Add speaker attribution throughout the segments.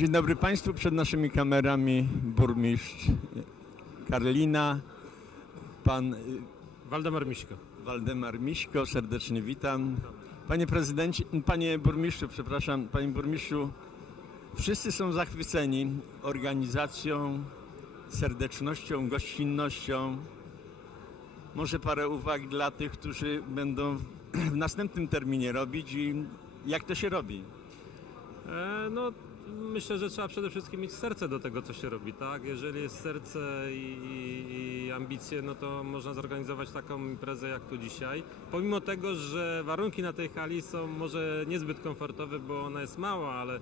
Speaker 1: Dzień dobry Państwu. Przed naszymi kamerami burmistrz Karlina, pan y,
Speaker 2: Waldemar Miśko.
Speaker 1: Waldemar Miśko. Serdecznie witam. Panie prezydencie, panie burmistrzu, przepraszam, panie burmistrzu, wszyscy są zachwyceni organizacją, serdecznością, gościnnością. Może parę uwag dla tych, którzy będą w następnym terminie robić i jak to się robi.
Speaker 2: E, no, myślę, że trzeba przede wszystkim mieć serce do tego, co się robi, tak? Jeżeli jest serce i, i, i ambicje, no to można zorganizować taką imprezę jak tu dzisiaj. Pomimo tego, że warunki na tej hali są może niezbyt komfortowe, bo ona jest mała, ale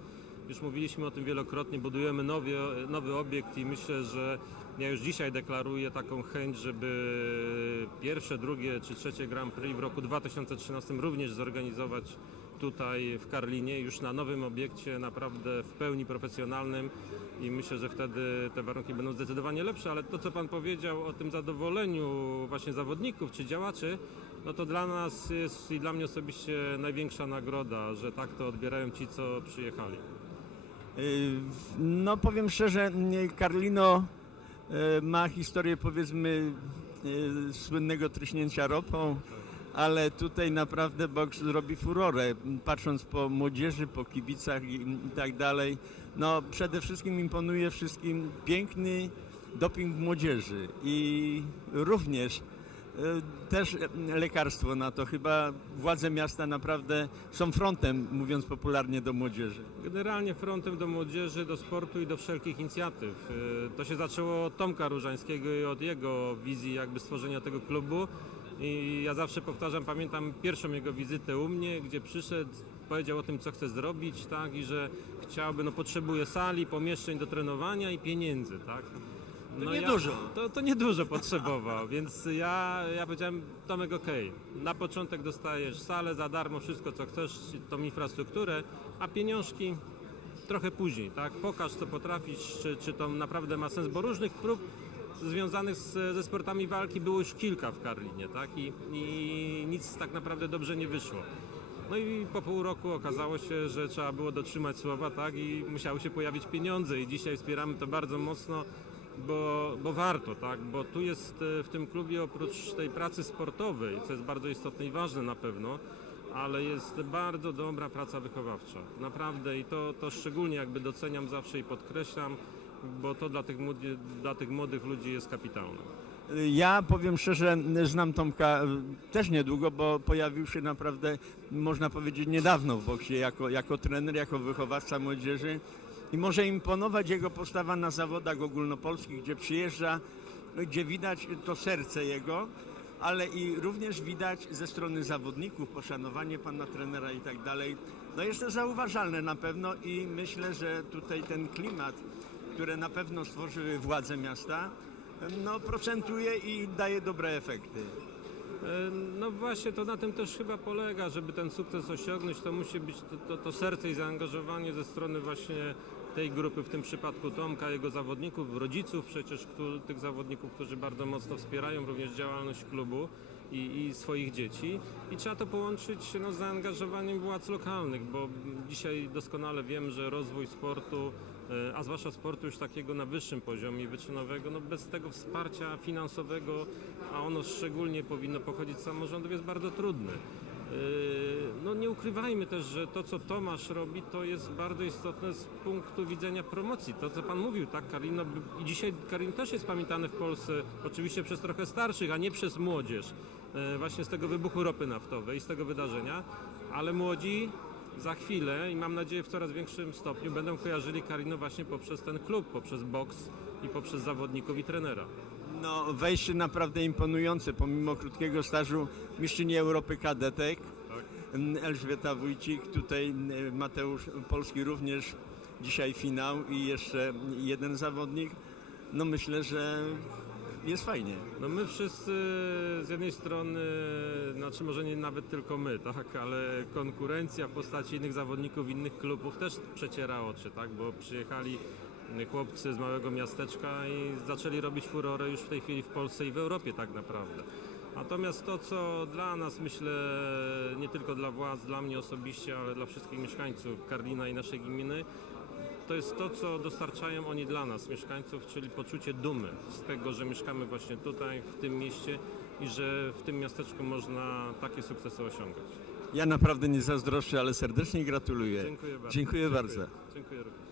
Speaker 2: już mówiliśmy o tym wielokrotnie, budujemy nowy, nowy obiekt i myślę, że ja już dzisiaj deklaruję taką chęć, żeby pierwsze, drugie czy trzecie Grand Prix w roku 2013 również zorganizować tutaj w Karlinie, już na nowym obiekcie, naprawdę w pełni profesjonalnym i myślę, że wtedy te warunki będą zdecydowanie lepsze, ale to co Pan powiedział o tym zadowoleniu właśnie zawodników czy działaczy, no to dla nas jest i dla mnie osobiście największa nagroda, że tak to odbierają ci, co przyjechali.
Speaker 1: No powiem szczerze, nie, Carlino y, ma historię powiedzmy y, słynnego tryśnięcia ropą, ale tutaj naprawdę boks robi furorę, patrząc po młodzieży, po kibicach i, tak dalej. No przede wszystkim imponuje wszystkim piękny doping młodzieży i również y, też lekarstwo na to. Chyba władze miasta naprawdę są frontem, mówiąc popularnie, do młodzieży.
Speaker 2: Generalnie frontem do młodzieży, do sportu i do wszelkich inicjatyw. Y, To się zaczęło od Tomka Różańskiego i od jego wizji jakby stworzenia tego klubu. I ja zawsze powtarzam, pamiętam pierwszą jego wizytę u mnie, gdzie przyszedł, powiedział o tym, co chce zrobić, tak, i że chciałby, no potrzebuje sali, pomieszczeń do trenowania i pieniędzy, tak.
Speaker 1: To niedużo.
Speaker 2: to, to niedużo potrzebował, więc ja, ja powiedziałem, Tomek, okej, na początek dostajesz salę za darmo, wszystko co chcesz, tą infrastrukturę, a pieniążki trochę później, tak? Pokaż co potrafisz, czy, czy to naprawdę ma sens, bo różnych prób związanych z, ze sportami walki było już kilka w Karlinie, tak? I, I nic tak naprawdę dobrze nie wyszło. No i po pół roku okazało się, że trzeba było dotrzymać słowa, tak? I musiały się pojawić pieniądze i dzisiaj wspieramy to bardzo mocno, bo, bo warto, tak? Bo tu jest e, w tym klubie oprócz tej pracy sportowej, co jest bardzo istotne i ważne na pewno, ale jest bardzo dobra praca wychowawcza. Naprawdę i to, to szczególnie jakby doceniam zawsze i podkreślam, bo to dla tych, dla tych młodych ludzi jest kapitalne.
Speaker 1: Ja powiem szczerze, znam Tomka y, też niedługo, bo pojawił się naprawdę, można powiedzieć, niedawno w boksie jako, jako trener, jako wychowawca młodzieży i może imponować jego postawa na zawodach ogólnopolskich, gdzie przyjeżdża, gdzie widać to serce jego, ale i również widać ze strony zawodników poszanowanie pana trenera i tak dalej. No jest to zauważalne na pewno i myślę, że tutaj ten klimat, który na pewno stworzyły władze miasta, no procentuje i daje dobre efekty.
Speaker 2: No właśnie, to na tym też chyba polega, żeby ten sukces osiągnąć, to musi być to, to, to serce i zaangażowanie ze strony właśnie tej grupy, w tym przypadku Tomka, jego zawodników, rodziców przecież, którzy, tych zawodników, którzy bardzo mocno wspierają również działalność klubu i, i swoich dzieci. I trzeba to połączyć no, z zaangażowaniem władz lokalnych, bo dzisiaj doskonale wiem, że rozwój sportu a zwłaszcza sportu już takiego na wyższym poziomie wyczynowego, no bez tego wsparcia finansowego, a ono szczególnie powinno pochodzić z samorządów, jest bardzo trudne. Yy, No nie ukrywajmy też, że to co Tomasz robi, to jest bardzo istotne z punktu widzenia promocji. To co Pan mówił, tak, Karino, i dzisiaj Karin też jest pamiętany w Polsce, oczywiście przez trochę starszych, a nie przez młodzież, yy, właśnie z tego wybuchu ropy naftowej z tego wydarzenia, ale młodzi za chwilę i mam nadzieję w coraz większym stopniu będą kojarzyli Karino właśnie poprzez ten klub, poprzez boks i poprzez zawodników i trenera.
Speaker 1: No, wejście naprawdę imponujące, pomimo krótkiego stażu mistrzyni Europy kadetek. Mm, Elżbieta Wójcik, tutaj Mateusz Polski również dzisiaj finał i jeszcze jeden zawodnik. No myślę, że jest fajnie.
Speaker 2: No my wszyscy z jednej strony, znaczy może nie nawet tylko my, tak, ale konkurencja w postaci innych zawodników, innych klubów też przeciera oczy, tak, bo przyjechali chłopcy z małego miasteczka i zaczęli robić furorę już w tej chwili w Polsce i w Europie tak naprawdę. Natomiast to, co dla nas, myślę, nie tylko dla władz, dla mnie osobiście, ale dla wszystkich mieszkańców Karlina i naszej gminy, to jest to, co dostarczają oni dla nas, mieszkańców, czyli poczucie dumy z tego, że mieszkamy właśnie tutaj, w tym mieście i że w tym miasteczku można takie sukcesy osiągać.
Speaker 1: Ja naprawdę nie zazdroszczę, ale serdecznie gratuluję.
Speaker 2: Dziękuję bardzo.
Speaker 1: Dziękuję bardzo.
Speaker 2: Dziękuję również.